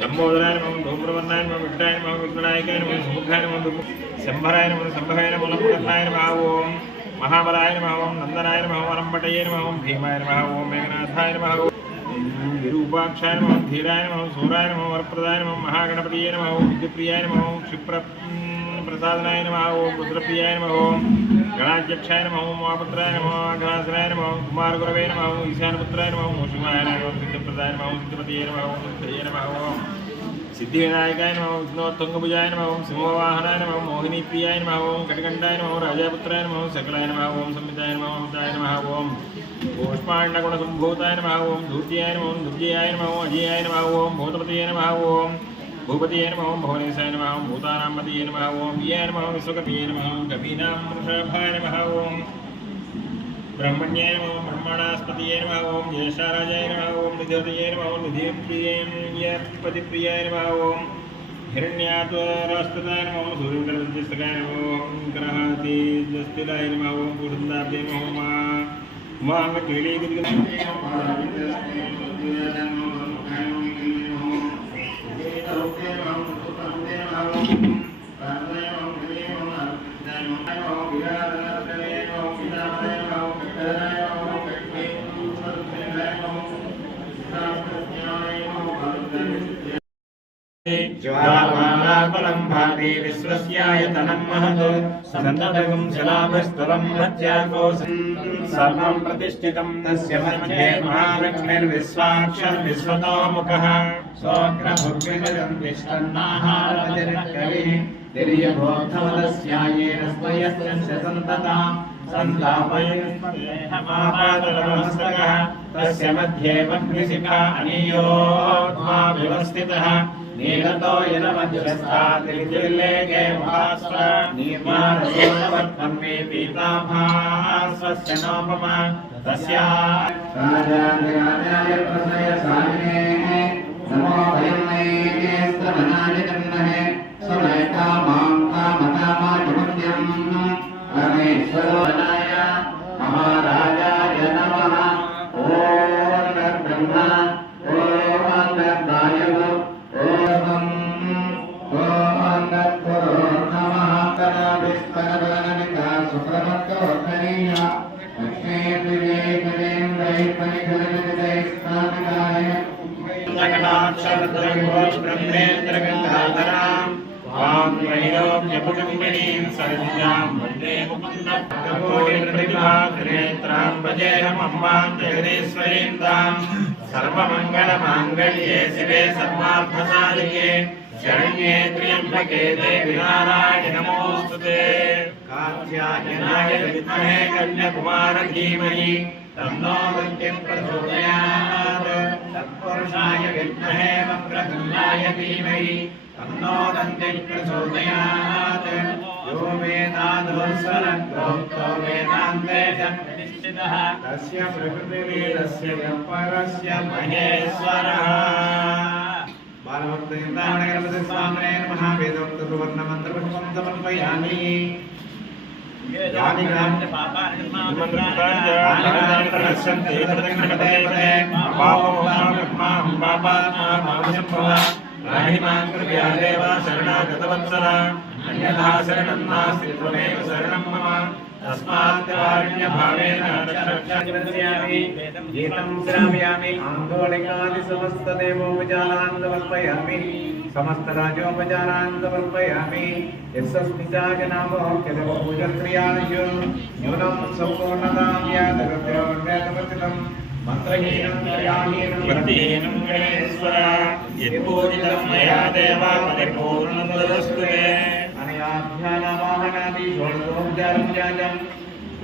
లంబోదరాయ నమః ధూమ్రవర్ణాయ నమః విఘ్నాయ నమః విఘ్నాయకాయ నమః సుముఖాయ నమః శంభరాయ నమః శంభకాయ నమః లంబకర్ణాయ నమః ఓం మహాబలాయ నమః ఓం నందనాయ నమః ఓం వరంపటయే ఓం భీమాయ నమః ఓం మేఘనాథాయ నమః ఓం విరూపాక్షాయ నమః ధీరాయ నమః సూరాయ నమః వరప్రదాయ నమః మహాగణపతియే నమః ఓం విద్యుప్రియాయ నమః ఓం క్షిప్ర ప్రసాదనాయ నమః ఓం రుద్రప్రియాయ నమః ఓం గణాధ్యక్షాయ నమః ఓం మహాపుత్రాయ నమః గణాసనాయ నమః ఓం కుమారగురవే నమః ఓం ఈశానపుత్రాయ నమః ఓం శివాయ నమః ఓం సిద్ధప్రదాయ నమః ఓం సిద్ధపతియే నమః ఓం సిద్ధయే ఓం సిద్ధివినాయకాయ నమః ఓం విష్ణోత్తుంగభుజాయ నమః ఓం సింహవాహనాయ నమః ఓం మోహినీప్రియాయ నమః ఓం కటికంఠాయ నమః ఓం రాజాపుత్రాయ నమః ఓం సకలాయ నమః ఓం సంహితాయ నమః ఓం అమితాయ నమః ఓం పుష్పాండగుణసంభూతాయ నమః ఓం ధూర్యాయ నమః ఓం దుర్జయాయ నమః ఓం అజయాయ నమః ఓం భూతపతయే నమః ఓం భూపతియే నమః ఓం భువనేశాయ నమః ఓం భూతానాంపతియే నమః ఓం వియాయ నమః ఓం విశ్వకపియే నమః ఓం కవీనాం వృషభాయ నమః ఓం బ్రహ్మణ్యాయ నమః ఓం బ్రహ్మణాస్పతియే నమః ఓం జ్యేష్ఠారాజాయ నమః ఓం నిధిపతయే నమః ఓం నిధిప్రియేపతిప్రియాయ నమః ఓం హిరణ్యాత్వరాస్పదాయ నమః ఓం సూర్యమండలమధ్యస్థకాయ నమః ఓం గ్రహాతీస్థిలాయ నమః ఓం పురుషందాబ్దే నమః ఓం మాంగ ज्वालाकुलं भाति विश्वस्यायतनं महत् सन्ततगं शिलाभिस्तरं मध्याकोशं सर्वं प्रतिष्ठितं तस्य मध्ये महालक्ष्मीर्विश्वाक्षर्विश्वतो मुखः सोऽग्रभुग्विजयं तिष्ठन्नाहारमतिर्कविः तिर्यभोक्तमदस्यायेन स्वयस्य सन्तता सन्तापयन्मापादनमस्तकः तस्य मध्ये वह्निशिखा अनीयोत्मा व्यवस्थितः ನೀನತೋ ಇನ ಮಂಜುರಸ್ಥಾ ತಿಳಿದಿಲ್ಲೇಗೆ ಮಹಾಸ್ವ ನಿರ್ಮಾಣವೇ ಪೀತಾಂಬಾ ಸ್ವಸ್ಯ ನೋಪಮ ತಸ್ಯ ರಾಜಾಯ ಸಾಧನೆ ನಮೋ ಭಯಮೇ ಸ್ತಮನಾಯ సాదరాం వాం త్రైలోక్యపుకుంభిణీం సన్యాం వందే ముకుందకోటిప్రతిభాగ్నేత్రాం భజేయం అమ్మాం జగదీశ్వరీం తాం సర్వమంగళమాంగళ్యే శివే సర్వార్థసాధికే. శరణ్యే త్ర్యంబకే దేవి నారాయణ నమోస్తుతే కాత్యాయనాయ విద్మహే కన్యకుమార ధీమహి. తన్నో మృత్యుం ప్రచోదయాత్. తత్పురుషాయ విద్మహే వక్రతుల్లాయ ధీమహి. प्रचोदयात् यो वेदादोस्वरग्रोक्तो वेदान्ते च प्रतिष्ठितः तस्य प्रकृतिवेदस्य परस्य महेश्वरः बालभक्तचिन्तामणगणपति स्वामिने नमः वेदोक्तसुवर्णमन्त्रपुष्पं समर्पयामि यानि ग्राम्य अन्यथा शरणं नास्ति त्वमेव शरणं मम तस्मात् कारुण्यभावेन रक्षामि गीतं श्रावयामि आन्दोलिकादिसमस्तदेवोपचारान् समर्पयामि समस्तराजोपचारान् समर्पयामि यस्मिताजनामोक्यदवपूजक्रियाणि न्यूनं सम्पूर्णतां यादगत्योन्यतमचितम् మత్రహీనం గణేశ్వర యత్పూజితం మయా దేవ పరిపూర్ణం తదస్తుతే అనయాధ్యానవాహనాది షోడశోపచారం జాతం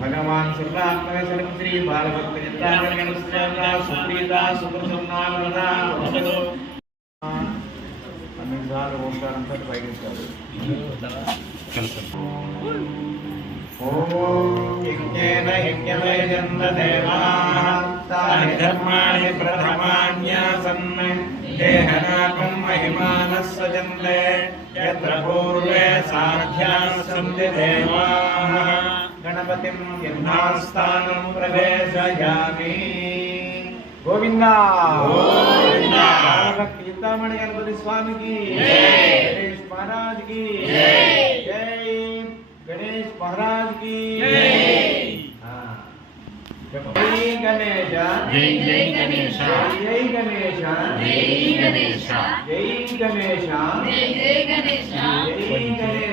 భగవాన్ సర్వాత్మకసరం శ్రీ బాలభక్తచిత్తాగణేశ్వర సుప్రీత సుప్రసన్నామృత అన్ని సార్లు ఓంకారం తోటి పైకిస్తారు ఓం యజ్ఞేన कर्माणि धर्माणि प्रथमान्यासन् देहनाकं महिमानः सजन्ते यत्र पूर्वे साध्याः सन्ति देवाः। गणपतिं यन्नास्थानं प्रवेशयामि। गोविंदा चिंतामणि गणपति स्वामी की गणेश महाराज की! जय! गणेश महाराज की! జై గణేశ జై జై గణేశ జై గణేశ జై గణేశ జై గణేశ జై జై గణేశ